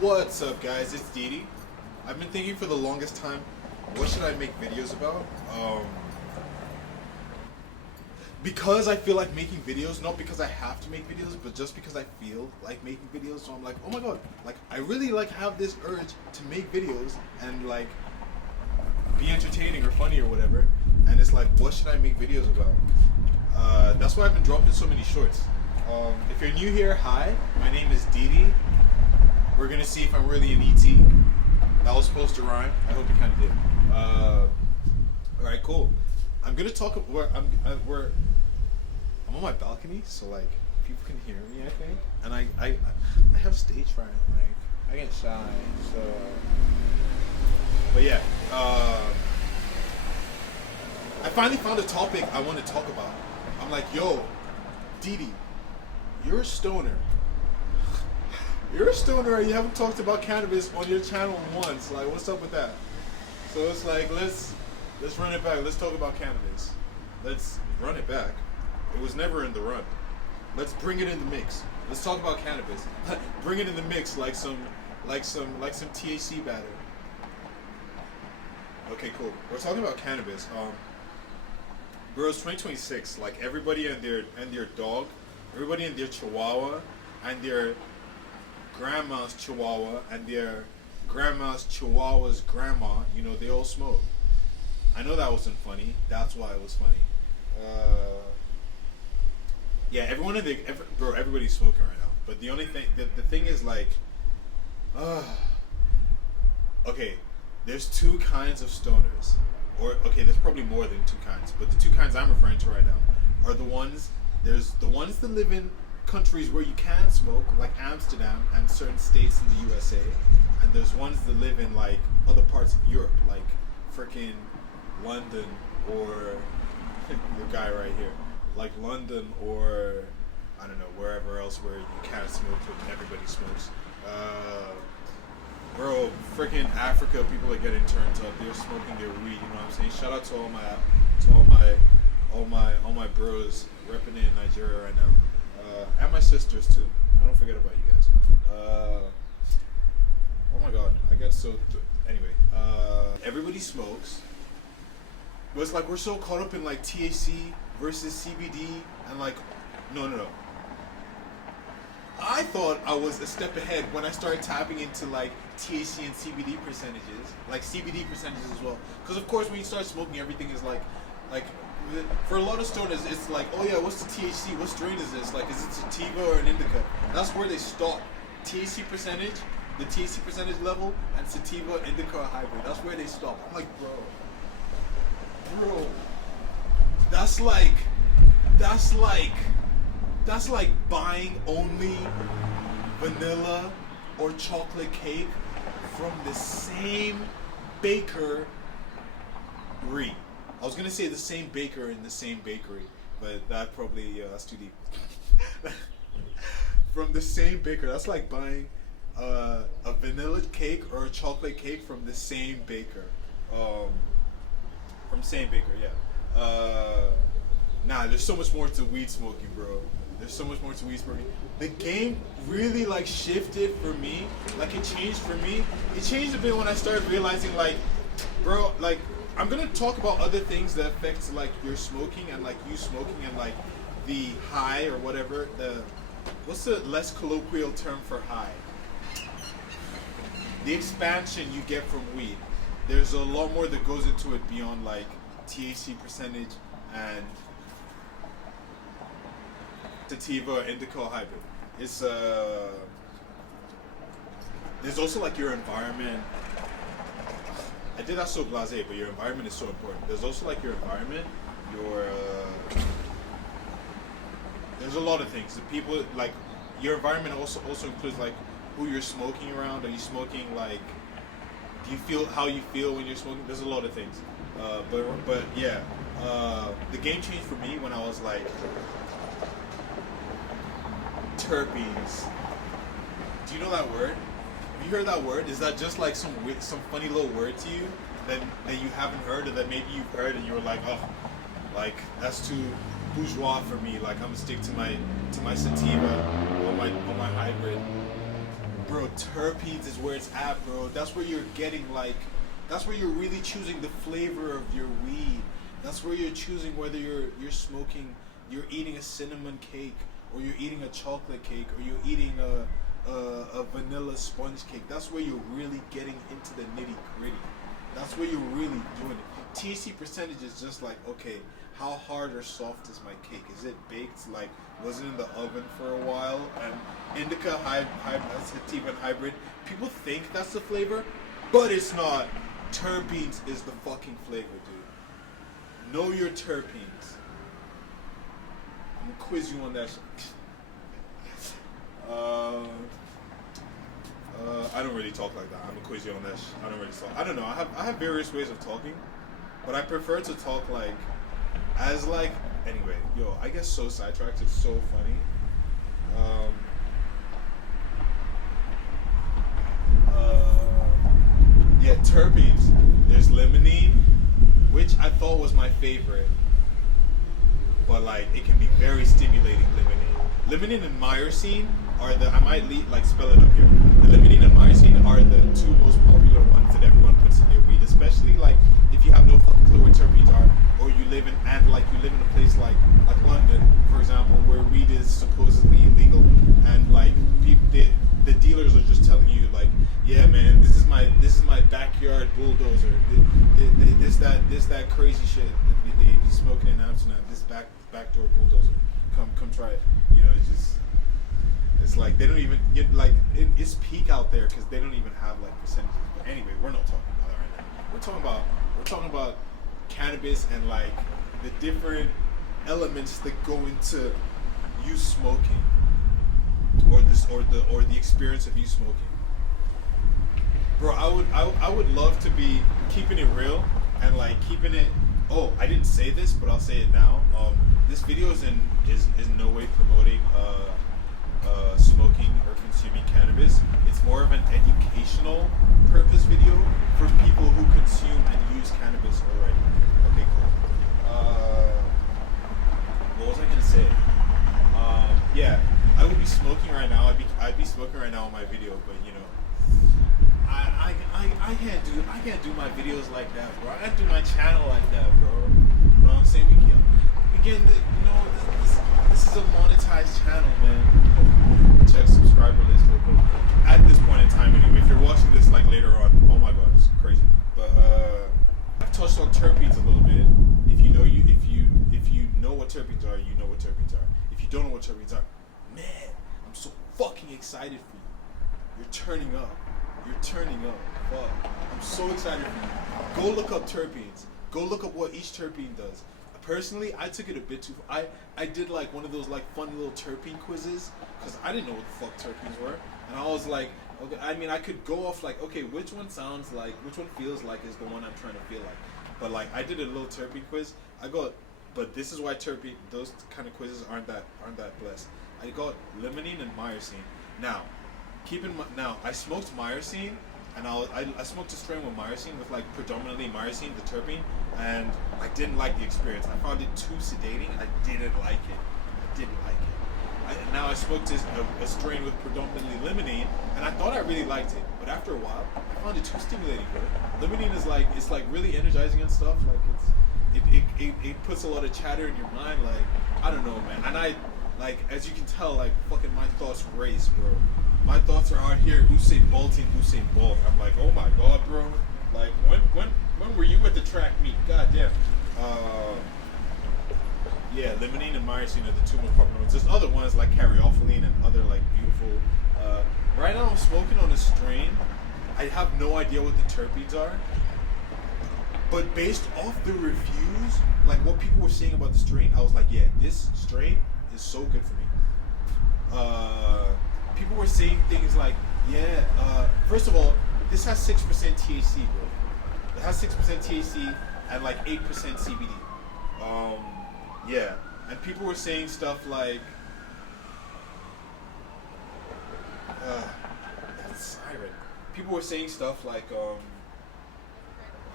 What's up, guys? It's Didi. I've been thinking for the longest time, what should I make videos about? Because I feel like making videos, not because I have to make videos, but just because I feel like making videos. So I'm like, oh my god, like I really like have this urge to make videos and like be entertaining or funny or whatever. And it's like, what should I make videos about? That's why I've been dropping so many shorts. If you're new here, hi, my name is Didi. We're gonna see if I'm really an ET. That was supposed to rhyme. I hope it kind of did. All right, cool. I'm gonna talk. I'm on my balcony, so like people can hear me, I think. And I have stage fright. Like I get shy, so. But yeah, I finally found a topic I want to talk about. I'm like, yo, Didi, you're a stoner. You're a stoner and you haven't talked about cannabis on your channel once. Like, what's up with that? So it's like, let's run it back. Let's talk about cannabis. Let's run it back. It was never in the run. Let's bring it in the mix. Let's talk about cannabis. Bring it in the mix like some THC batter. Okay, cool. We're talking about cannabis. Bro, it's 2026. Like everybody and their dog, everybody and their chihuahua, and their grandma's chihuahua and their grandma's chihuahua's grandma, you know, they all smoke. I know that wasn't funny. That's why it was funny. Yeah, everybody's smoking right now. But the only thing, the thing is like, okay, there's two kinds of stoners. Or, okay, there's probably more than two kinds. But the two kinds I'm referring to right now are there's the ones that live in countries where you can smoke, like Amsterdam and certain states in the USA, and there's ones that live in like other parts of Europe, like freaking London or the guy right here, like London or I don't know, wherever else where you can't smoke but everybody smokes. Bro, freaking Africa, people are getting turned up. They're smoking their weed. You know what I'm saying? Shout out to all my bros repping in Nigeria right now. And my sisters too. I don't forget about you guys. Oh my god, I get so. Anyway, everybody smokes. But it's like we're so caught up in like THC versus CBD and like, no. I thought I was a step ahead when I started tapping into like THC and CBD percentages, like CBD percentages as well. Because of course, when you start smoking, everything is like. For a lot of stoners, it's like, oh yeah, what's the THC? What strain is this? Like, is it sativa or an indica? That's where they stop. THC percentage, the THC percentage level, and sativa, indica, or hybrid. That's where they stop. I'm like, bro, that's like buying only vanilla or chocolate cake from the same bakery. I was gonna say the same baker in the same bakery, but that probably that's too deep. From the same baker, that's like buying a vanilla cake or a chocolate cake from the same baker. From same baker, yeah. Nah, there's so much more to weed smoking, bro. There's so much more to weed smoking. The game really like shifted for me. Like it changed for me. It changed a bit when I started realizing like, bro, like. I'm gonna talk about other things that affect like your smoking and like you smoking and like the high or whatever. What's the less colloquial term for high? The expansion you get from weed. There's a lot more that goes into it beyond like THC percentage and sativa, indica, hybrid. It's there's also like your environment. I did that so blasé, but your environment is so important. There's also like your environment, there's a lot of things. The people, like, your environment also includes like who you're smoking around. Are you smoking like, do you feel how you feel when you're smoking? There's a lot of things. But yeah, the game changed for me when I was like, terpenes. Do you know that word? Have you heard that word? Is that just like some funny little word to you that you haven't heard or that maybe you've heard and you were like, oh, like that's too bourgeois for me. Like I'm gonna stick to my sativa or my hybrid. Bro, terpenes is where it's at, bro. That's where you're getting like, that's where you're really choosing the flavor of your weed. That's where you're choosing whether you're smoking, you're eating a cinnamon cake, or you're eating a chocolate cake, or you're eating a vanilla sponge cake. That's where you're really getting into the nitty gritty. That's where you're really doing it. THC percentage is just like, okay, how hard or soft is my cake? Is it baked? Like, was it in the oven for a while? And indica, sativa, and hybrid. People think that's the flavor, but it's not. Terpenes is the fucking flavor, dude. Know your terpenes. I'm gonna quiz you on that shit. I don't really talk like that. I'm gonna quiz you on that. I don't really talk. I don't know. I have various ways of talking, but I prefer to talk like as like. Anyway, yo, I get so sidetracked. It's so funny. Yeah, terpenes. There's limonene, which I thought was my favorite, but like it can be very stimulating. Limonene and myrcene are the, I might spell it up here. The limonene and myrcene are the two most popular ones that everyone puts in their weed, especially like if you have no fucking clue where terpenes are, or you live in a place like London, for example, where weed is supposedly illegal, and like the dealers are just telling you like, yeah man, this is my backyard bulldozer, this that crazy shit they be smoking in Amsterdam, this backdoor bulldozer, come try it, you know. It's like they don't even it's peak out there because they don't even have like percentages. But anyway, we're not talking about that right now. We're talking about cannabis and like the different elements that go into you smoking, or the experience of you smoking. Bro, I would love to be keeping it real and like keeping it. Oh, I didn't say this, but I'll say it now. This video is in no way promoting smoking or consuming cannabis. It's more of an educational purpose video for people who consume and use cannabis already. Okay, cool. What was I gonna say? Yeah, I would be smoking right now. I'd be smoking right now on my video, but you know, I can't do my videos like that, bro. I can't do my channel like that, bro. You know what I'm saying? This is a monetized channel, man. Check subscriber list real quick. At this point in time, anyway. If you're watching this like later on, oh my god, it's crazy. But I've touched on terpenes a little bit. If you know what terpenes are, you know what terpenes are. If you don't know what terpenes are, man, I'm so fucking excited for you. You're turning up. Fuck. I'm so excited for you. Go look up terpenes. Go look up what each terpene does. Personally, I took it a bit too. I did like one of those like fun little terpene quizzes because I didn't know what the fuck terpenes were, and I was like, okay. I mean, I could go off like, okay, which one feels like is the one I'm trying to feel like. But like, I did a little terpene quiz. But this is why those kind of quizzes aren't that blessed. I got limonene and myrcene. Now, I smoked myrcene, and I smoked a strain with myrcene, with like predominantly myrcene, the terpene, and I didn't like the experience. I found it too sedating. I didn't like it. Now I smoked a strain with predominantly limonene, and I thought I really liked it. But after a while, I found it too stimulating, bro. Limonene is like, it's like really energizing and stuff. Like it puts a lot of chatter in your mind. Like, I don't know, man. And I, like, as you can tell, like, fucking my thoughts race, bro. My thoughts are out here, Usain Bolt. I'm like, oh my god, bro. Like, when were you at the track meet? God damn. Yeah, limonene and myrcene are the two most popular ones. There's other ones like caryophyllene and other like beautiful. Right now I'm smoking on a strain. I have no idea what the terpenes are, but based off the reviews, like what people were saying about the strain, I was like, yeah, this strain is so good for me. People were saying things like, yeah, first of all, this has 6% THC, bro. It has 6% THC and like 8% CBD. Yeah, and people were saying stuff like, that's siren. People were saying stuff like,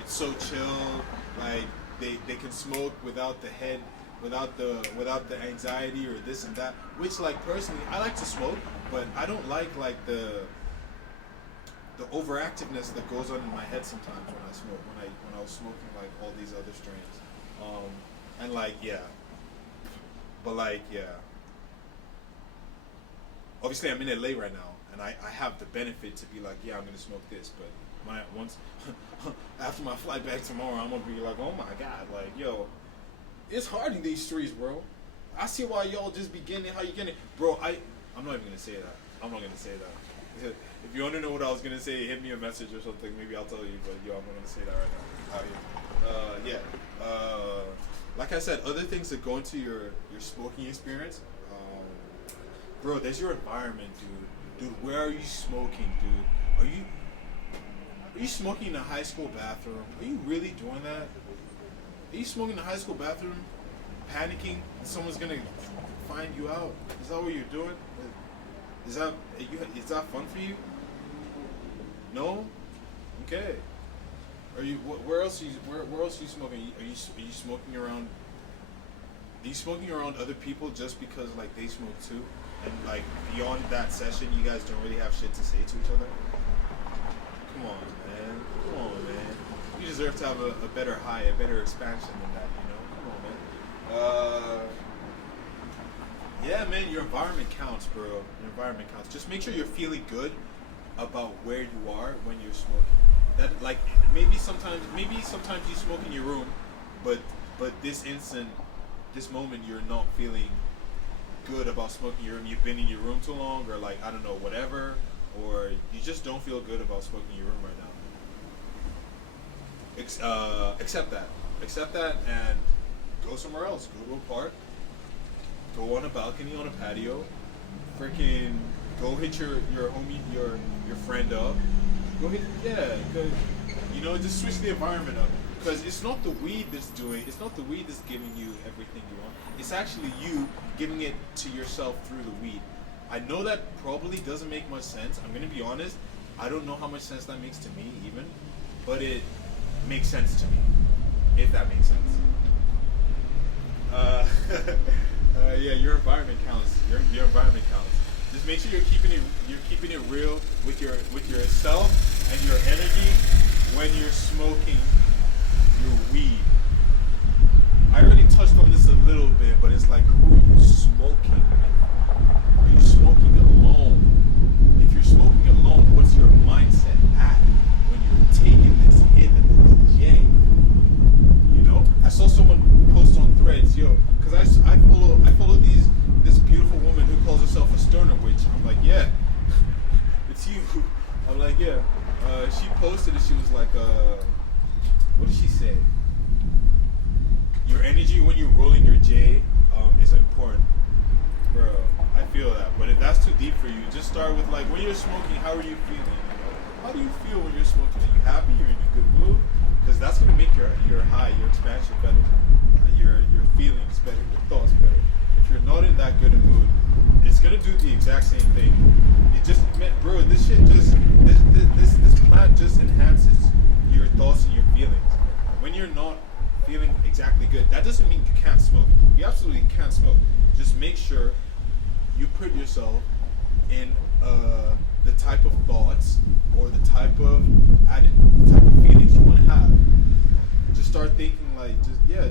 it's so chill, like they can smoke without the head, without the anxiety or this and that. Which, like, personally, I like to smoke, but I don't like the the overactiveness that goes on in my head sometimes when I smoke, when I was smoking like all these other strains, and like yeah, but like yeah. Obviously, I'm in LA right now, and I have the benefit to be like, yeah, I'm gonna smoke this. But when I once after my flight back tomorrow, I'm gonna be like, oh my god, like yo, it's hard in these streets, bro. I see why y'all just be getting it how you getting it, bro. I'm not even gonna say that. I'm not gonna say that. If you want to know what I was gonna say, hit me a message or something. Maybe I'll tell you. But yo, I'm not gonna say that right now. Out here. Yeah. Like I said, other things that go into your smoking experience. Bro, there's your environment, dude. Dude, where are you smoking, dude? Are you smoking in a high school bathroom? Are you really doing that? Are you smoking in a high school bathroom, panicking that someone's gonna find you out? Is that what you're doing? Is that fun for you? No? Okay. Are you where else are you smoking? Are you smoking around? Are you smoking around other people just because like they smoke too? And like beyond that session, you guys don't really have shit to say to each other? Come on, man. Come on, man. You deserve to have a better high, a better expansion than that, you know? Come on, man. Yeah, man, your environment counts, bro. Your environment counts. Just make sure you're feeling good about where you are when you're smoking. That like maybe sometimes you smoke in your room, but this moment you're not feeling good about smoking in your room. You've been in your room too long, or like I don't know, whatever, or you just don't feel good about smoking in your room right now. Accept that, and go somewhere else. Go to a park. Go on a balcony, on a patio. Freaking go hit your homie, your friend up. Go hit, yeah, cause you know, just switch the environment up. Because it's not the weed that's giving you everything you want. It's actually you giving it to yourself through the weed. I know that probably doesn't make much sense. I'm gonna be honest. I don't know how much sense that makes to me even, but it makes sense to me, if that makes sense. Yeah, your environment counts. Your environment counts. Just make sure you're keeping it real with yourself and your energy when you're smoking your weed. I already touched on this a little bit, but it's like, who are you smoking with? Are you smoking alone? If you're smoking alone, what's your mindset at when you're taking this hit and this yang? You know, I saw someone post on Threads, yo, because I follow this beautiful woman who calls herself a stoner witch. I'm like, yeah, it's you. I'm like, yeah. She posted it. She was like, what did she say? Your energy when you're rolling your J is important. Bro, I feel that. But if that's too deep for you, just start with like, when you're smoking, how are you feeling? How do you feel when you're smoking? Are you happy? You're in a good mood? Because that's going to make your high, your expansion better. Your feelings better, your thoughts better. If you're not in that good a mood, it's going to do the exact same thing. It just, bro, this plant just enhances your thoughts and your feelings. When you're not feeling exactly good, that doesn't mean you can't smoke. You absolutely can't smoke. Just make sure you put yourself in the type of thoughts or the type of feelings you want to have. Just start thinking like, yeah.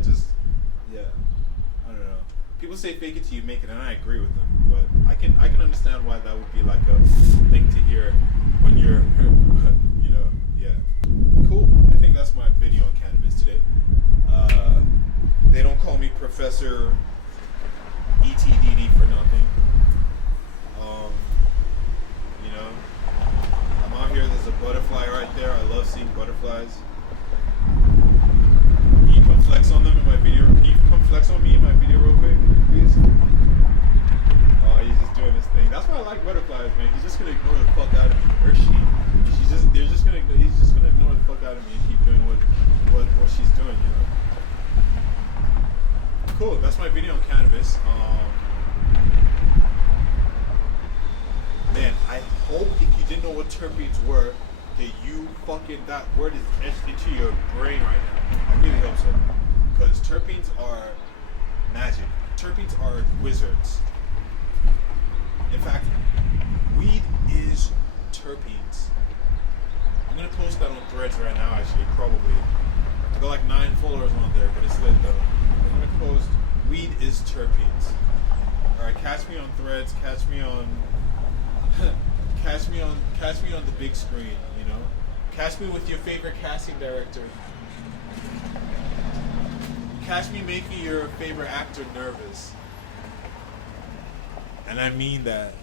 I don't know. People say fake it till you make it, and I agree with them. But I can understand why that would be like a thing to hear when you're, you know, yeah. Cool. I think that's my video on cannabis today. They don't call me Professor ETDD for nothing. You know, I'm out here. There's a butterfly right there. I love seeing butterflies. Can you come flex on them in my video? Can you come flex on me in my video real quick, please? Oh, he's just doing this thing. That's why I like butterflies, man. He's just gonna ignore the fuck out of me, or she. He's just gonna ignore the fuck out of me and keep doing what she's doing, you know. Cool. That's my video on cannabis. Man, I hope if you didn't know what terpenes were, that that word is etched into your brain right now. I really hope so. Because terpenes are magic. Terpenes are wizards. In fact, weed is terpenes. gonna post that on Threads right now. Actually, probably. I got like 9 followers on there, but it's lit though. I'm gonna post weed is terpenes. All right, catch me on Threads. Catch me on. Catch me on the big screen. You know, catch me with your favorite casting director. Catch me making your favorite actor nervous. And I mean that.